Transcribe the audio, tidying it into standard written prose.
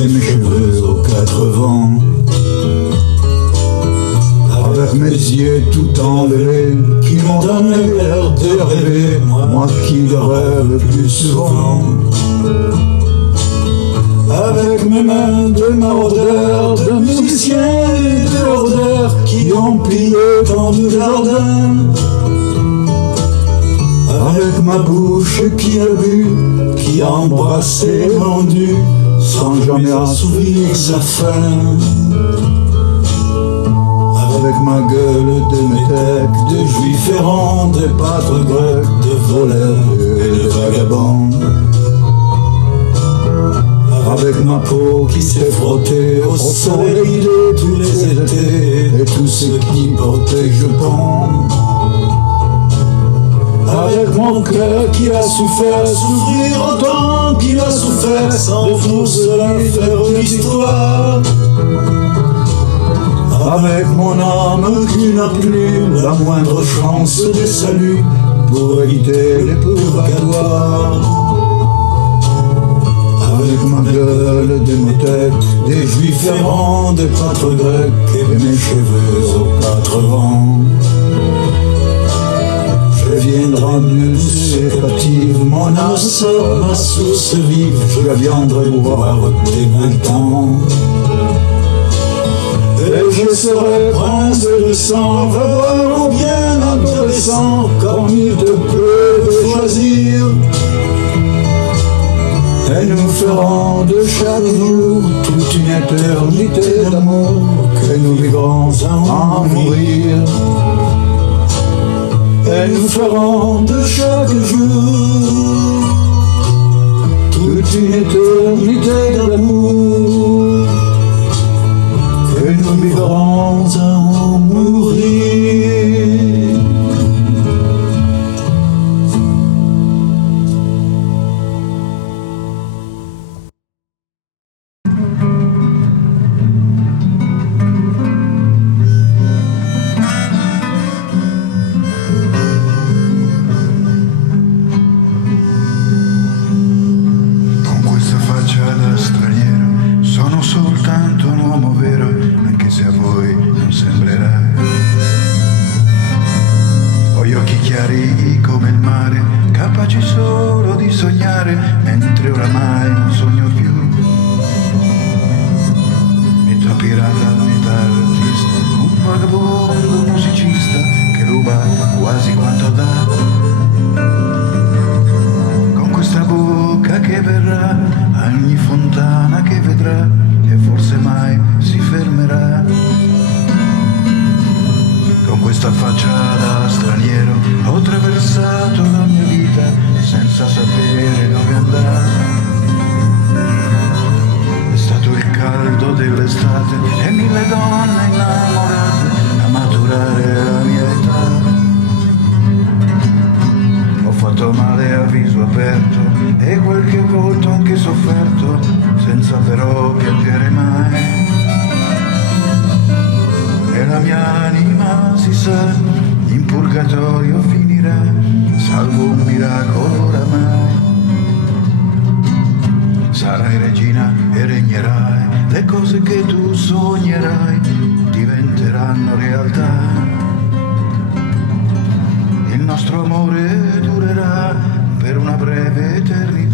et mes cheveux aux quatre vents. Avec mes yeux tout enlevés, qui m'ont donné l'air de rêver, moi qui le rêve plus souvent. Avec mes mains de maraudeurs, de musiciens et de rôdeurs, qui ont pillé tant de jardins. Avec ma bouche qui a bu, qui a embrassé et vendu, sans jamais assouvir sa faim. Avec ma gueule de métèque, de juifs errants, de pâtres grecs, de voleurs et de vagabonds. Avec ma peau qui s'est frottée au soleil de tous les étés, et tous ceux qui portaient jupons. Avec mon cœur qui a souffrir autant qu'il a souffert, sans pour cela faire une histoire. Avec mon âme qui n'a plus la moindre chance de salut pour éviter les purgatoires. Avec ma gueule démotèque, des juifs errants, des pâtres grecs, et mes cheveux aux quatre vents. Je viendrai douce et captive, mon âme sort ma source vive, je viendrai boire des 20 ans. Et je serai prince de sang, va voir bien adolescent, comme il te plaît de choisir. Et nous ferons de chaque jour toute une éternité d'amour, que nous vivrons à en mourir. Et nous ferons de chaque jour toute une éternité d'amour, que nous vivrons à en mourir. Come il mare, capaci solo di sognare, mentre oramai non sogno più. Metà pirata, metà artista, un vagabondo musicista che ruba quasi quanto dà. Con questa bocca che verrà a ogni fontana che vedrà, e forse mai si fermerà. Con questa faccia da straniero ho attraversato la mia vita senza sapere dove andare. È stato il caldo dell'estate e 1000 donne innamorate a maturare la mia età. Ho fatto male a viso aperto e qualche volta anche sofferto, senza però piangere mai. E la mia anima, si sa, in purgatorio finirà, salvo un miracolo oramai. Sarai regina e regnerai, le cose che tu sognerai diventeranno realtà. Il nostro amore durerà per una breve eternità.